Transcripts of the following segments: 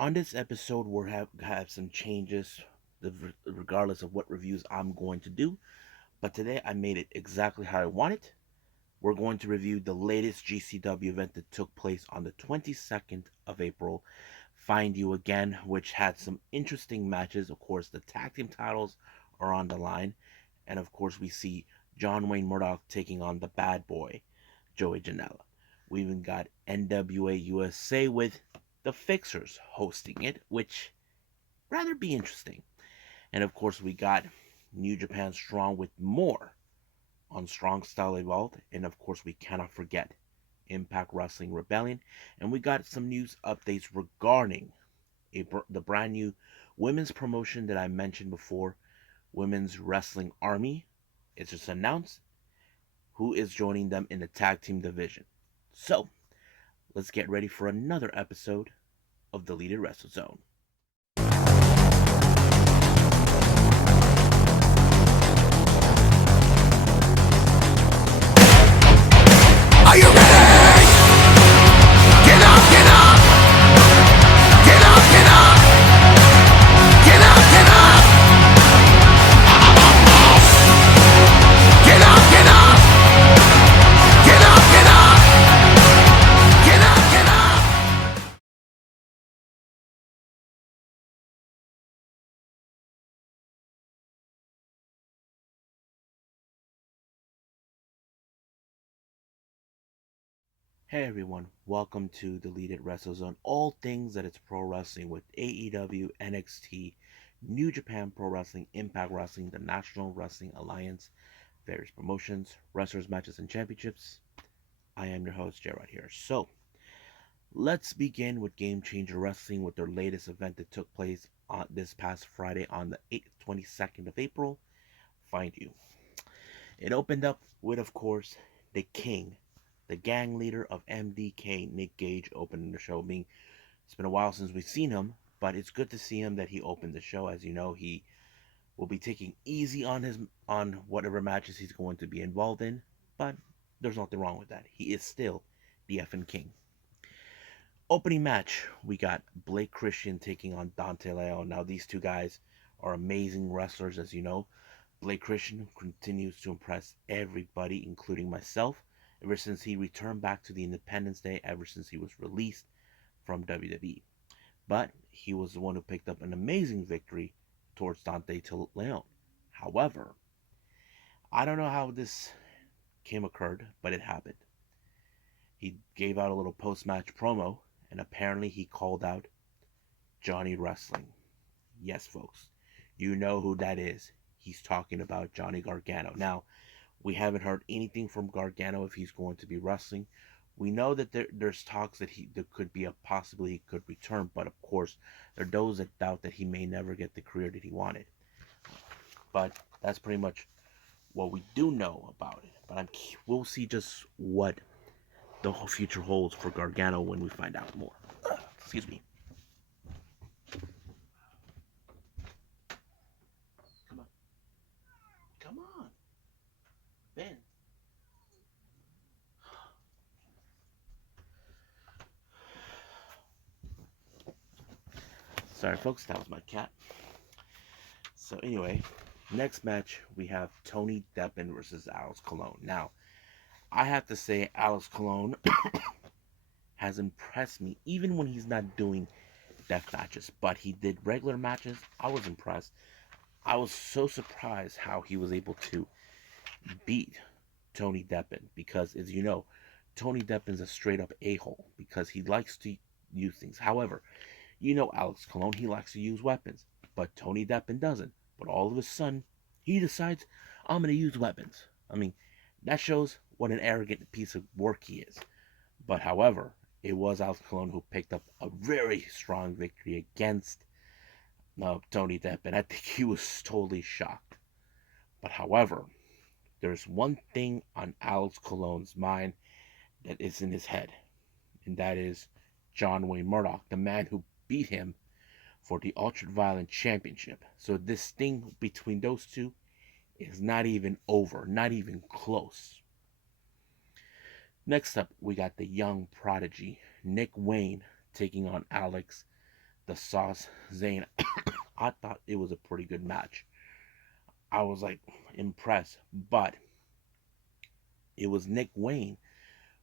On this episode, we'll have some changes, regardless of what reviews I'm going to do. But today, I made it exactly how I want it. We're going to review the latest GCW event that took place on the 22nd of April. Find You Again, which had some interesting matches. Of course, the tag team titles are on the line. And of course, we see John Wayne Murdoch taking on the bad boy, Joey Janela. We even got NWA USA with the Fixers hosting it, which rather be interesting. And of course, we got New Japan Strong with more on Strong Style Evolved. And of course, we cannot forget Impact Wrestling Rebellion. And we got some news updates regarding the brand new women's promotion that I mentioned before, Women's Wrestling Army. It's just announced who is joining them in the tag team division. So, let's get ready for another episode of Deleted Wrestle Zone. Are you ready? Get up, get up! Get up, get up! Get up, get up! Get up, get up! Get up, get up! Get up, get up! Hey everyone, welcome to Deleted Wrestle Zone. All things that it's pro wrestling with AEW, NXT, New Japan Pro Wrestling, Impact Wrestling, the National Wrestling Alliance, various promotions, wrestlers, matches, and championships. I am your host, Gerard here. So, let's begin with Game Changer Wrestling with their latest event that took place on this past Friday on the 22nd of April. Find You. It opened up with, of course, the King, the gang leader of MDK, Nick Gage, opening the show. Being it's been a while since we've seen him, but it's good to see him that he opened the show. As you know, he will be taking easy on whatever matches he's going to be involved in, but there's nothing wrong with that. He is still the effing king. Opening match, we got Blake Christian taking on Dante Leon. Now these two guys are amazing wrestlers, as you know. Blake Christian continues to impress everybody, including myself, ever since he returned back to the Independence Day, ever since he was released from WWE. But he was the one who picked up an amazing victory towards Dante Leon. However, I don't know how this came occurred, but it happened. He gave out a little post-match promo, and apparently he called out Johnny Wrestling. Yes, folks, you know who that is. He's talking about Johnny Gargano. Now, we haven't heard anything from Gargano if he's going to be wrestling. We know that there's talks that there could be a possibility he could return, but of course, there are those that doubt that he may never get the career that he wanted. But that's pretty much what we do know about it. But we'll see just what the whole future holds for Gargano when we find out more. Excuse me. Come on. Come on. Ben. Sorry, folks, that was my cat. So, anyway, next match we have Tony Deppen versus Alex Colon. Now, I have to say, Alex Colon has impressed me even when he's not doing death matches, but he did regular matches. I was impressed. I was so surprised how he was able to beat Tony Deppen because, as you know, Tony Deppen's a straight up a-hole because he likes to use things. However, you know Alex Colon, he likes to use weapons, but Tony Deppen doesn't. But all of a sudden, he decides, I'm going to use weapons. I mean, that shows what an arrogant piece of work he is. But however, it was Alex Colon who picked up a very strong victory against Tony Deppen. I think he was totally shocked. But however, there's one thing on Alex Colon's mind that is in his head, and that is John Wayne Murdoch, the man who beat him for the Ultra Violent Championship. So this thing between those two is not even over, not even close. Next up, we got the young prodigy, Nick Wayne, taking on Alex, the Sauce Zane. I thought it was a pretty good match. I was like impressed, but it was Nick Wayne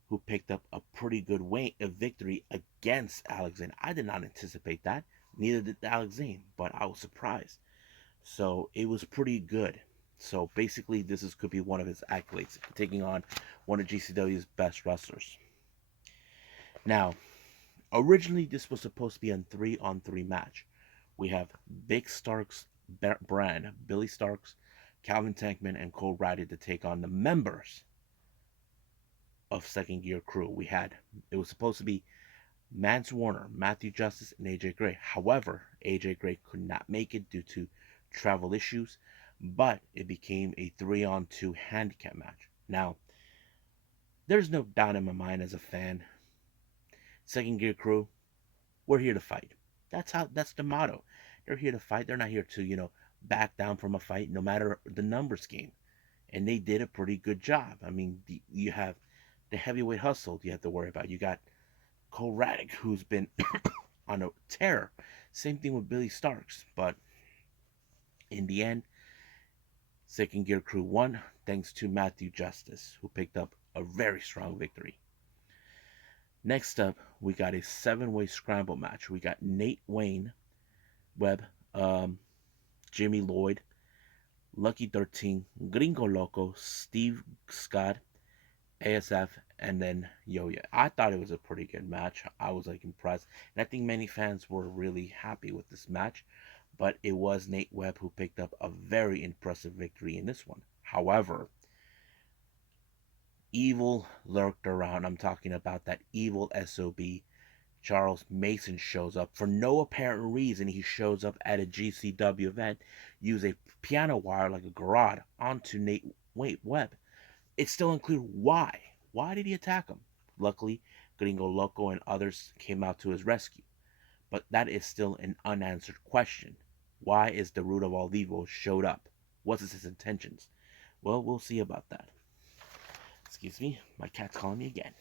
who picked up a pretty good victory against Alex Zane. I did not anticipate that. Neither did Alex Zane, but I was surprised. So it was pretty good. So basically, could be one of his accolades, taking on one of GCW's best wrestlers. Now, originally this was supposed to be a 3-on-3 match. We have Big Starks brand, Billy Starks, Calvin Tankman, and Cole Riley to take on the members of Second Gear Crew. It was supposed to be Mance Warner, Matthew Justice, and AJ Gray. However, AJ Gray could not make it due to travel issues, but it became a 3-on-2 handicap match. Now, there's no doubt in my mind as a fan, Second Gear Crew, we're here to fight. That's the motto. They're here to fight. They're not here to, back down from a fight no matter the numbers game. And they did a pretty good job. I mean, you have the heavyweight hustle you have to worry about. You got Cole Raddick, who's been on a tear. Same thing with Billy Starks. But in the end, Second Gear Crew won thanks to Matthew Justice, who picked up a very strong victory. Next up, we got a 7-way scramble match. We got Nate Wayne, Webb, Jimmy Lloyd, Lucky 13, Gringo Loco, Steve Scott, ASF, and then Yo-Yo. I thought it was a pretty good match. I was like impressed, and I think many fans were really happy with this match. But it was Nate Webb who picked up a very impressive victory in this one. However, evil lurked around. I'm talking about that evil SOB. Charles Mason shows up for no apparent reason. He shows up at a GCW event, use a piano wire like a garrote onto Nate Webb. It's still unclear why. Why did he attack him? Luckily, Gringo Loco and others came out to his rescue. But that is still an unanswered question. Why is the root of all evil showed up? What's his intentions? Well, we'll see about that. Excuse me, my cat's calling me again.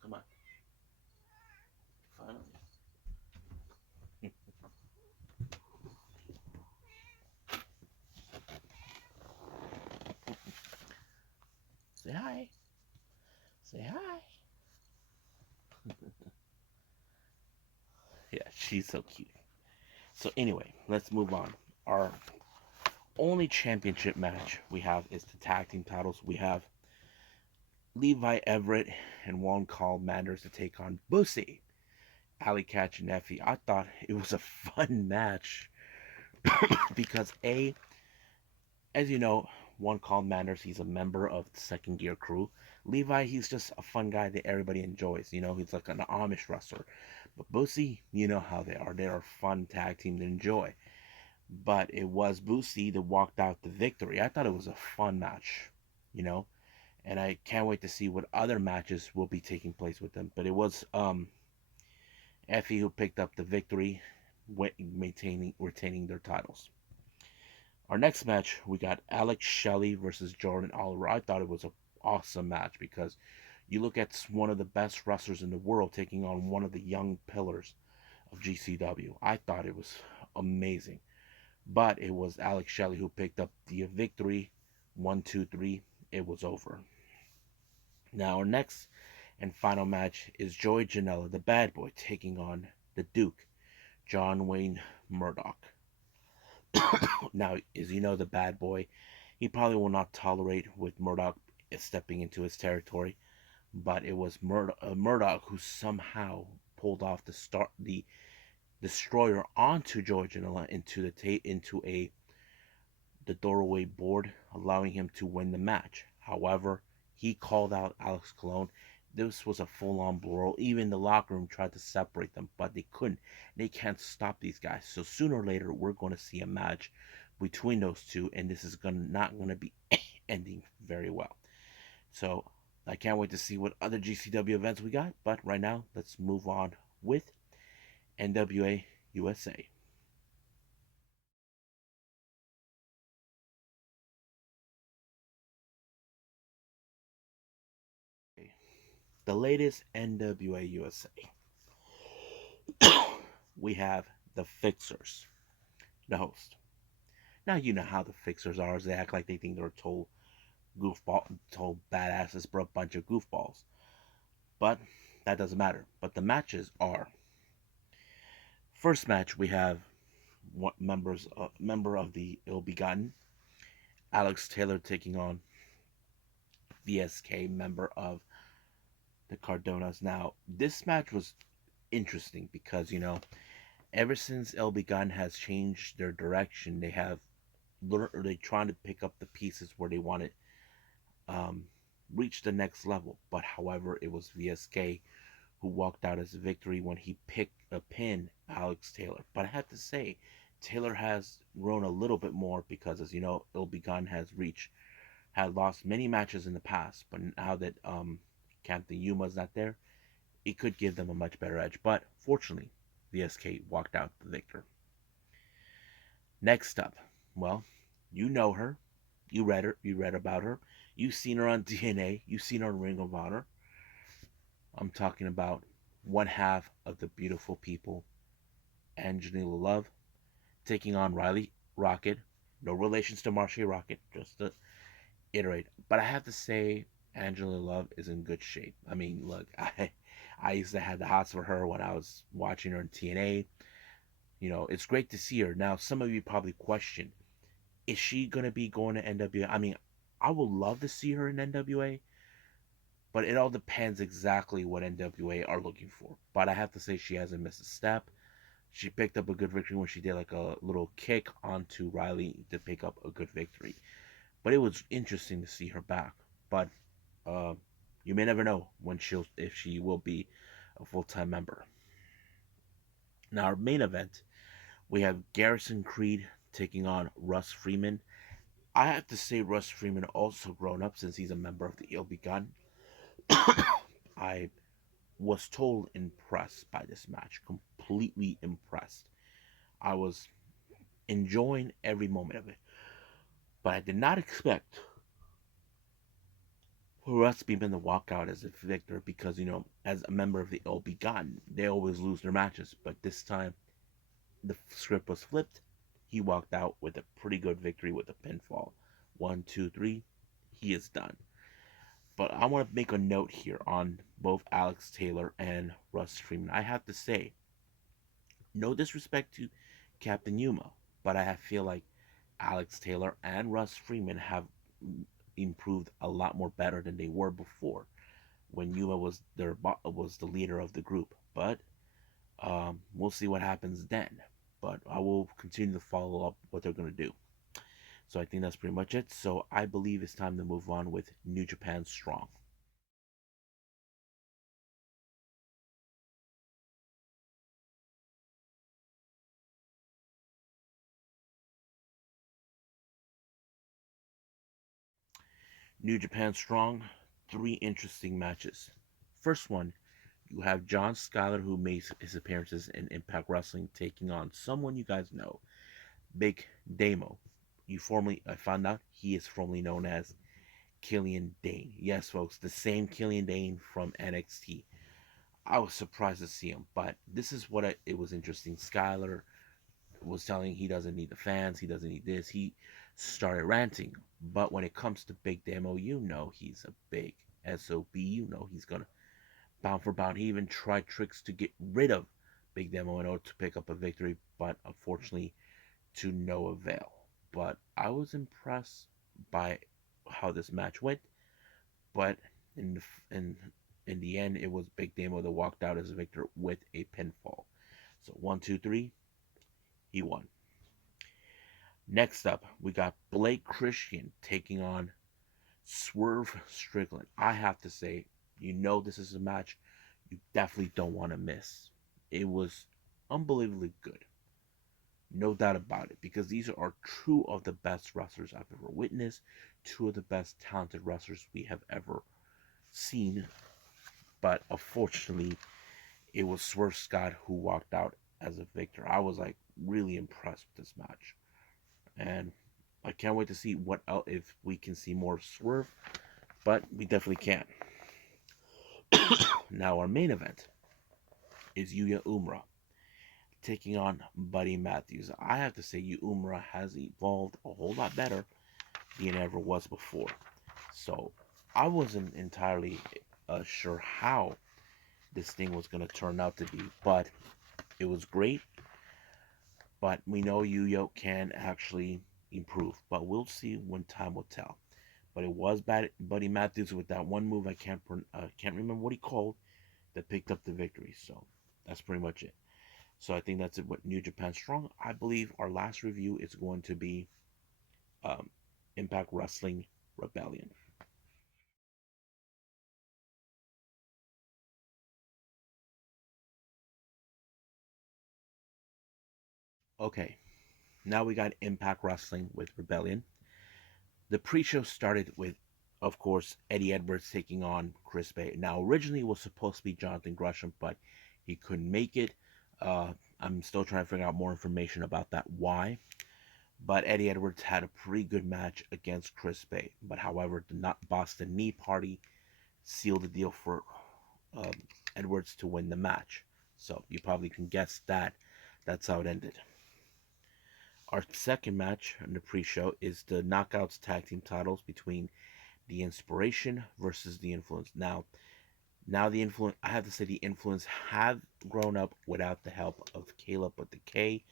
Come on. Finally. Say hi. Say hi. Yeah, she's so cute. So anyway, let's move on. Our only championship match we have is the tag team titles. We have Levi Everett and Juan Carl Manders to take on Bussy, Ali Catch, and Effie. I thought it was a fun match because as you know, Juan Carl Manders, he's a member of the Second Gear Crew. Levi, he's just a fun guy that everybody enjoys. He's like an Amish wrestler. But Bussy, you know how they are. They're a fun tag team to enjoy. But it was Bussy that walked out the victory. I thought it was a fun match, you know, and I can't wait to see what other matches will be taking place with them. But it was Effie who picked up the victory, retaining their titles. Our next match, we got Alex Shelley versus Jordan Oliver. I thought it was an awesome match because you look at one of the best wrestlers in the world taking on one of the young pillars of GCW. I thought it was amazing. But it was Alex Shelley who picked up the victory. 1, 2, 3. It was over. Now, our next and final match is Joey Janela, the bad boy, taking on the Duke, John Wayne Murdoch. Now, as you know, the bad boy, he probably will not tolerate with Murdoch stepping into his territory. But it was Murdoch who somehow pulled off the destroyer onto Joey Janela into the doorway board, allowing him to win the match. However, he called out Alex Colon. This was a full-on brawl. Even the locker room tried to separate them, but they couldn't. They can't stop these guys. So sooner or later, we're going to see a match between those two, and this is not going to be ending very well. So I can't wait to see what other GCW events we got. But right now, let's move on with NWA USA. the latest NWA USA. We have the Fixers, the host. Now you know how the Fixers are. They act like they think they're told badasses, for a bunch of goofballs. But that doesn't matter. But the matches are: first match we have what member of the Ill Begotten, Alex Taylor, taking on VSK, member of the Cardonas. Now this match was interesting because ever since El Begun has changed their direction, they trying to pick up the pieces where they want to reach the next level. But however, it was VSK who walked out as a victory when he picked a pin Alex Taylor. But I have to say, Taylor has grown a little bit more because, as you know, Il Begun had lost many matches in the past, but now that Captain Yuma's not there, it could give them a much better edge. But fortunately, VSK walked out the victor. Next up, well, you know her, you read about her, you've seen her on DNA, you've seen her on Ring of Honor. I'm talking about one half of the beautiful people, Angelina Love, taking on Riley Rocket. No relations to Marcia Rocket, just to iterate. But I have to say, Angelina Love is in good shape. I mean, look, I used to have the hots for her when I was watching her in TNA. It's great to see her. Now, some of you probably question, is she going to be going to NWA? I mean, I would love to see her in NWA, but it all depends exactly what NWA are looking for. But I have to say, she hasn't missed a step. She picked up a good victory when she did like a little kick onto Riley to pick up a good victory. But it was interesting to see her back. But uh, you may never know if she will be a full time member. Now, our main event, we have Garrison Creed taking on Russ Freeman. I have to say, Russ Freeman also grown up since he's a member of the Ill Begun. I was told impressed by this match, completely impressed. I was enjoying every moment of it, but I did not expect for Russ Freeman to walk out as a victor because as a member of the Ill Begun, they always lose their matches. But this time, the script was flipped. He walked out with a pretty good victory with a pinfall. 1, 2, 3, he is done. But I want to make a note here on both Alex Taylor and Russ Freeman. I have to say, no disrespect to Captain Yuma, but I feel like Alex Taylor and Russ Freeman have improved a lot more better than they were before when Yuma was the leader of the group. But we'll see what happens then. But I will continue to follow up what they're going to do. So I think that's pretty much it. So I believe it's time to move on with New Japan Strong. New Japan Strong, three interesting matches. First one, you have John Skyler, who makes his appearances in Impact Wrestling, taking on someone you guys know, Big Damo. I found out he is formerly known as Killian Dane. Yes, folks, the same Killian Dane from NXT. I was surprised to see him, but this is it was interesting. Skyler was telling he doesn't need the fans, he doesn't need this. He started ranting. But when it comes to Big Damo, he's a big SOB. He's gonna bound for bound. He even tried tricks to get rid of Big Demo in order to pick up a victory, but unfortunately to no avail. But I was impressed by how this match went. But in the in the end, it was Big Damo that walked out as a victor with a pinfall. So 1, 2, 3, he won. Next up, we got Blake Christian taking on Swerve Strickland. I have to say, this is a match you definitely don't want to miss. It was unbelievably good. No doubt about it, because these are two of the best wrestlers I've ever witnessed, two of the best talented wrestlers we have ever seen. But unfortunately, it was Swerve Scott who walked out as a victor. I was like really impressed with this match, and I can't wait to see what else if we can see more Swerve, but we definitely can. Now, our main event is Yuya Umra taking on Buddy Matthews. I have to say, Yuya Umra has evolved a whole lot better than it ever was before. So, I wasn't entirely sure how this thing was going to turn out to be, but it was great. But we know Yuya can actually improve, but we'll see when time will tell. But it was bad, Buddy Matthews with that one move I can't remember what he called that picked up the victory. So that's pretty much it. So I think that's it with New Japan Strong. I believe our last review is going to be um, Impact Wrestling Rebellion. Okay, now we got Impact Wrestling with Rebellion. The pre-show started with, of course, Eddie Edwards taking on Chris Bay. Now, originally it was supposed to be Jonathan Gresham, but he couldn't make it. I'm still trying to figure out more information about that. Why? But Eddie Edwards had a pretty good match against Chris Bay. But however, the not Boston Knee Party sealed the deal for um, Edwards to win the match. So you probably can guess that. That's how it ended. Our second match in the pre-show is the Knockouts Tag Team titles between the Inspiration versus the Influence. Now the Influence, I have to say the Influence have grown up without the help of Caleb with the K.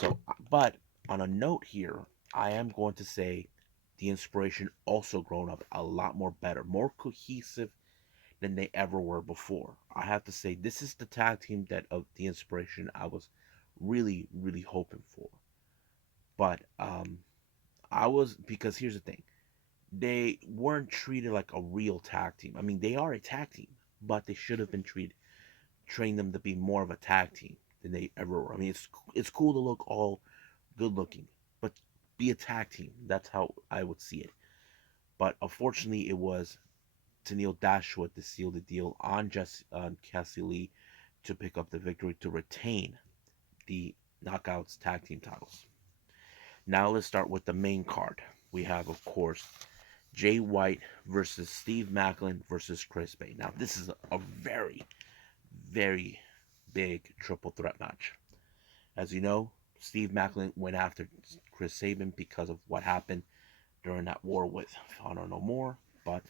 So, but on a note here, I am going to say the Inspiration also grown up a lot more better, more cohesive than they ever were before. I have to say this is the tag team that of the Inspiration I was really, really hoping for. But I was because here's the thing. They weren't treated like a real tag team. I mean, they are a tag team, but they should have been trained them to be more of a tag team than they ever were. I mean, it's cool to look all good looking, but be a tag team. That's how I would see it. But unfortunately, it was Tennille Dashwood to seal the deal on Cassie Lee to pick up the victory to retain the Knockouts tag team titles. Now let's start with the main card. We have, of course, Jay White versus Steve Macklin versus Chris Bay. Now, this is a very, very big triple threat match. As you know, Steve Macklin went after Chris Sabin because of what happened during that war with Honor No More, but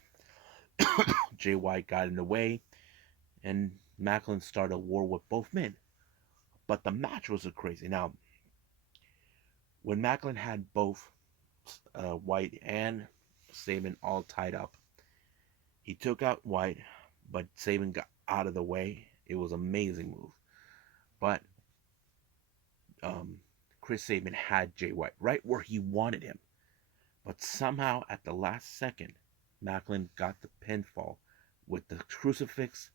Jay White got in the way, and Macklin started a war with both men. But the match was crazy. Now, when Macklin had both White and Sabin all tied up, he took out White, but Sabin got out of the way. It was an amazing move. But um, Chris Sabin had Jay White right where he wanted him. But somehow, at the last second, Macklin got the pinfall with the crucifix,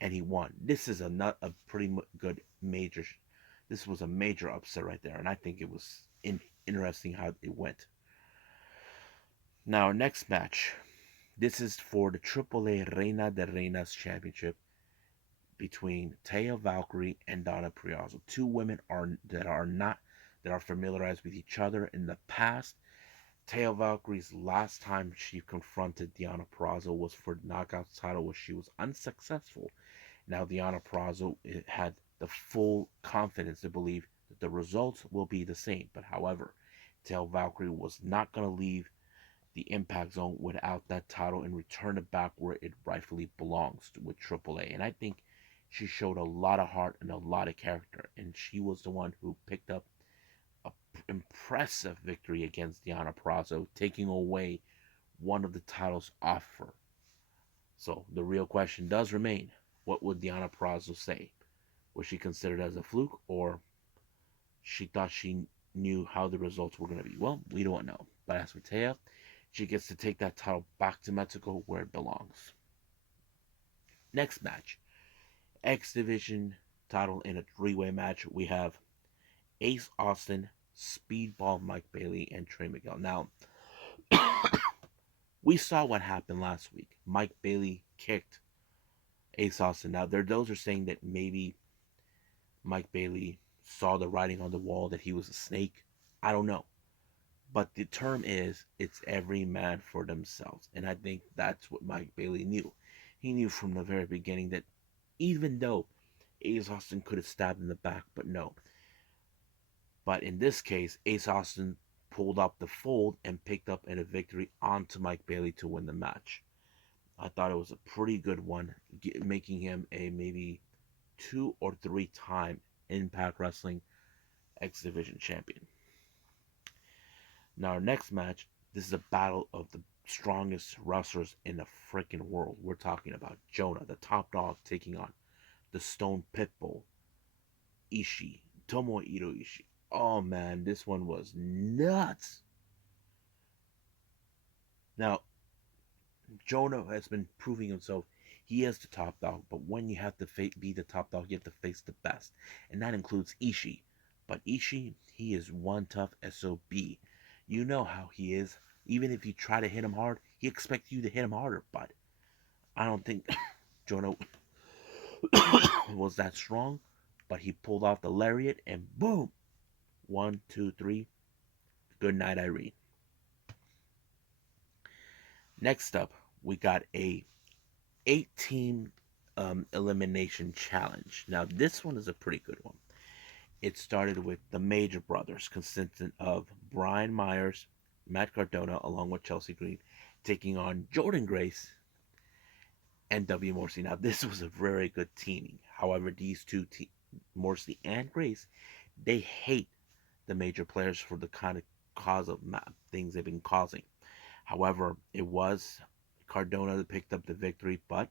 and he won. This is a pretty good major. This was a major upset right there, and I think it was interesting how it went. Now, our next match. This is for the AAA Reina de Reinas Championship between Taya Valkyrie and Donna Priazzo. Two women that are familiarized with each other in the past. Taya Valkyrie's last time she confronted Deonna Purrazzo was for the Knockouts title, where she was unsuccessful. Now Deonna Purrazzo had the full confidence to believe that the results will be the same. But however, Taya Valkyrie was not going to leave the Impact Zone without that title and return it back where it rightfully belongs with AAA. And I think she showed a lot of heart and a lot of character, and she was the one who picked up a impressive victory against Deonna Purrazzo, taking away one of the titles off her. So the real question does remain: what would Deonna Purrazzo say? Was she considered as a fluke, or she thought she knew how the results were going to be? Well, we don't know. But as for Taya, she gets to take that title back to Mexico where it belongs. Next match, X Division title in a three-way match. We have Ace Austin, Speedball Mike Bailey, and Trey Miguel. Now, we saw what happened last week. Mike Bailey kicked Ace Austin. Now, those are saying that maybe Mike Bailey saw the writing on the wall that he was a snake. I don't know. But the term is, it's every man for themselves. And I think that's what Mike Bailey knew. He knew from the very beginning that even though Ace Austin could have stabbed in the back, but no. But in this case, Ace Austin pulled up the fold and picked up a victory onto Mike Bailey to win the match. I thought it was a pretty good one, making him a maybe 2 or 3 time Impact Wrestling X Division champion. Now, our next match, this is a battle of the strongest wrestlers in the freaking world. We're talking about Jonah, the top dog, taking on the Stone Pitbull, Ishii, Tomohiro Ishii. Oh man, this one was nuts. Now, Jonah has been proving himself. He is the top dog, but when you have to be the top dog, you have to face the best, and that includes Ishii. But Ishii, he is one tough SOB. You know how he is. Even if you try to hit him hard, he expects you to hit him harder. But I don't think Jonah was that strong. But he pulled off the lariat, and boom, 1, 2, 3. Good night, Irene. Next up, we got a 8-team elimination challenge. Now, this one is a pretty good one. It started with the Major Brothers, consisting of Brian Myers, Matt Cardona, along with Chelsea Green, taking on Jordan Grace and W. Morrissey. Now, this was a very good teaming. However, these two, Morrissey and Grace, they hate the major players for the kind of cause of things they've been causing. However, it was Cardona that picked up the victory, but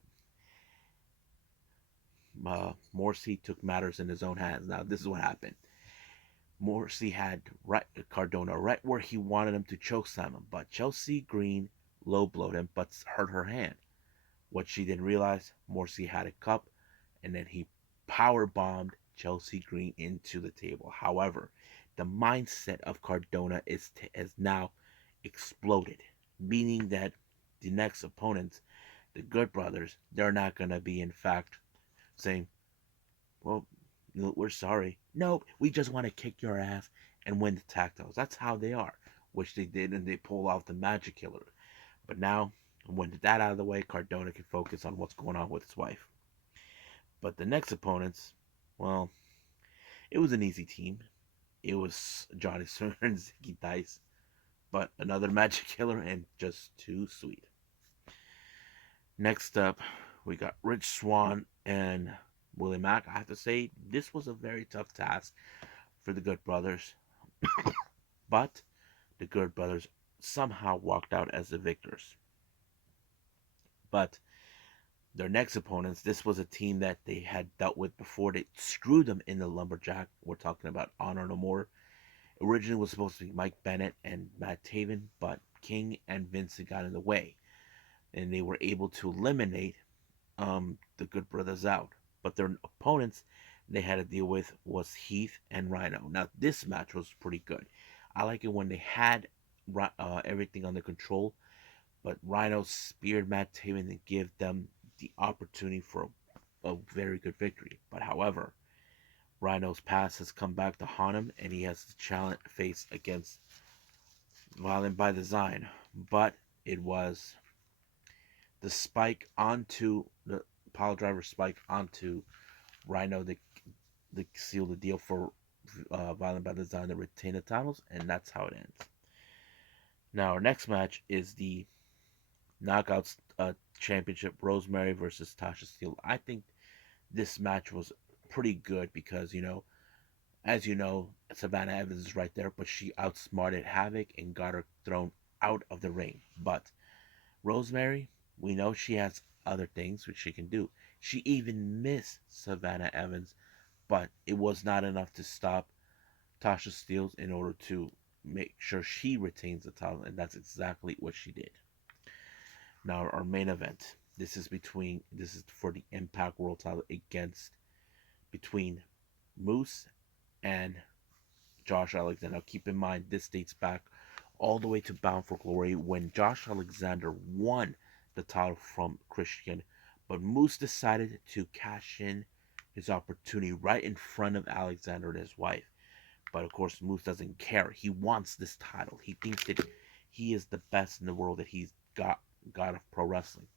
Morrissey took matters in his own hands. Now, this is what happened. Morrissey had Cardona right where he wanted him to chokeslam him, but Chelsea Green low blowed him, but hurt her hand. What she didn't realize, Morrissey had a cup, and then he power bombed Chelsea Green into the table. However, the mindset of Cardona has now exploded, meaning that the next opponents, the Good Brothers, they're not gonna be in fact saying, well, we're sorry. No, we just want to kick your ass and win the tag titles. That's how they are, which they did, and they pulled off the Magic Killer. But now, when that out of the way, Cardona can focus on what's going on with his wife. But the next opponents, well, it was an easy team. It was Johnny Sir and Zicky Dice, but another Magic Killer and just too sweet. Next up, we got Rich Swann and Willie Mack. I have to say, this was a very tough task for the Good Brothers, but the Good Brothers somehow walked out as the victors. But their next opponents, this was a team that they had dealt with before. They screwed them in the Lumberjack. We're talking about Honor No More. Originally was supposed to be Mike Bennett and Matt Taven, but King and Vincent got in the way, and they were able to eliminate the Good Brothers out. But their opponents they had to deal with was Heath and Rhino. Now this match was pretty good. I like it when they had everything under control, but Rhino speared Matt Taven to give them the opportunity for a very good victory. But however, Rhino's past has come back to haunt him, and he has to challenge face against Violent by Design. But it was the spike onto the pile driver spike onto Rhino to seal the deal for Violent by Design to retain the titles, and that's how it ends. Now, our next match is the Knockouts Championship, Rosemary versus Tasha Steelz. I think this match was pretty good because, as you know, Savannah Evans is right there, but she outsmarted Havoc and got her thrown out of the ring. But Rosemary, we know she has other things which she can do. She even missed Savannah Evans, but it was not enough to stop Tasha Steelz in order to make sure she retains the title, and that's exactly what she did. Now our main event. This is for the Impact World title between Moose and Josh Alexander. Now keep in mind this dates back all the way to Bound for Glory when Josh Alexander won the title from Christian, but Moose decided to cash in his opportunity right in front of Alexander and his wife. But of course, Moose doesn't care. He wants this title. He thinks that he is the best in the world, that he's got God of pro wrestling.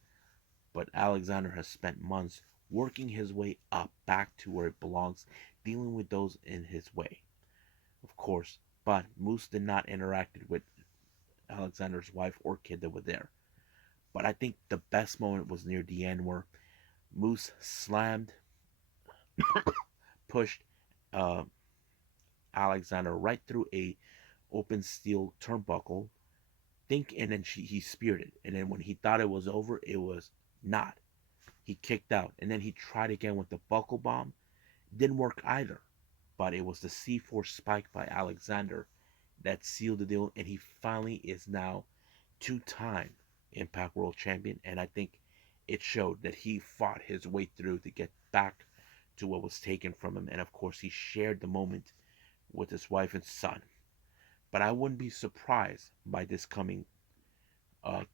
But Alexander has spent months working his way up back to where it belongs, dealing with those in his way, of course. But Moose did not interact with Alexander's wife or kid that were there. But I think the best moment was near the end where Moose slammed, pushed uh, Alexander right through a open steel turnbuckle. And then he speared it. And then when he thought it was over, it was not. He kicked out, and then he tried again with the buckle bomb. Didn't work either. But it was the C4 spike by Alexander that sealed the deal, and he finally is now two-time Impact World Champion. And I think it showed that he fought his way through to get back to what was taken from him. And of course, he shared the moment with his wife and son. But I wouldn't be surprised by this coming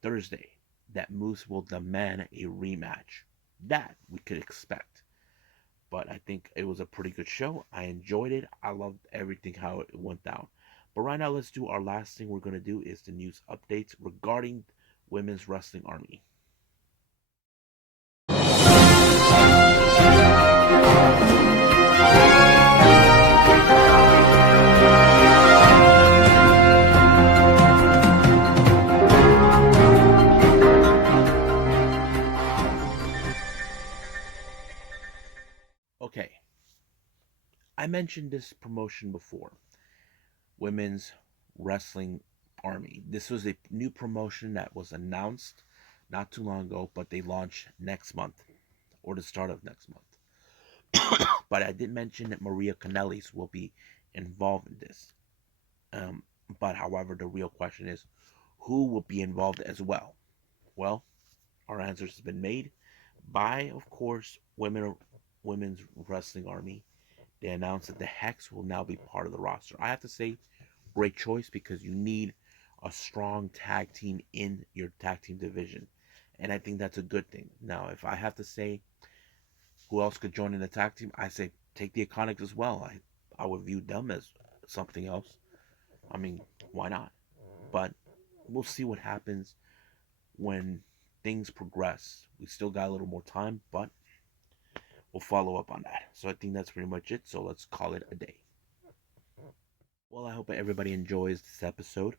Thursday that Moose will demand a rematch. That we could expect. But I think it was a pretty good show. I enjoyed it. I loved everything how it went down. But right now, let's do our last thing we're going to do is the news updates regarding Women's Wrestling Army. Okay, I mentioned this promotion before. Women's Wrestling Army. This was a new promotion that was announced not too long ago, but they launch next month or the start of next month. But I did mention that Maria Kanellis will be involved in this. Um, but however, the real question is who will be involved as well? Well, our answers have been made by, of course, Women's Wrestling Army. They announced that the Hex will now be part of the roster. I have to say, great choice because you need a strong tag team in your tag team division. And I think that's a good thing. Now, if I have to say who else could join in the tag team, I say take the Iconics as well. I would view them as something else. I mean, why not? But we'll see what happens when things progress. We still got a little more time, but we'll follow up on that. So I think that's pretty much it. So let's call it a day. Well, I hope everybody enjoys this episode.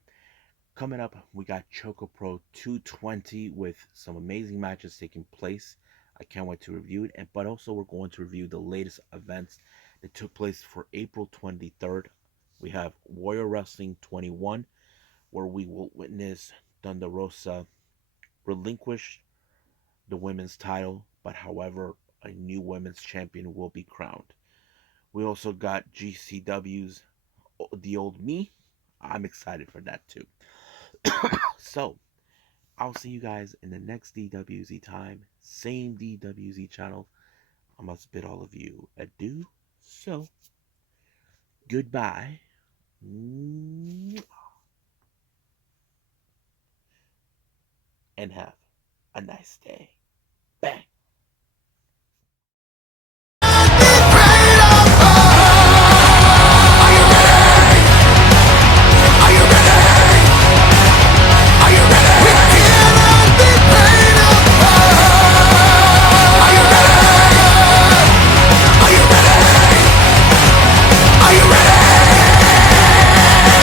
Coming up, we got Choco Pro 220 with some amazing matches taking place. I can't wait to review it. But also, we're going to review the latest events that took place for April 23rd. We have Warrior Wrestling 21, where we will witness Thunder Rosa relinquish the women's title, but however, a new women's champion will be crowned. We also got GCW's The Old Me. I'm excited for that too. So, I'll see you guys in the next DWZ time. Same DWZ channel. I must bid all of you adieu. So, goodbye. And have a nice day. Bang.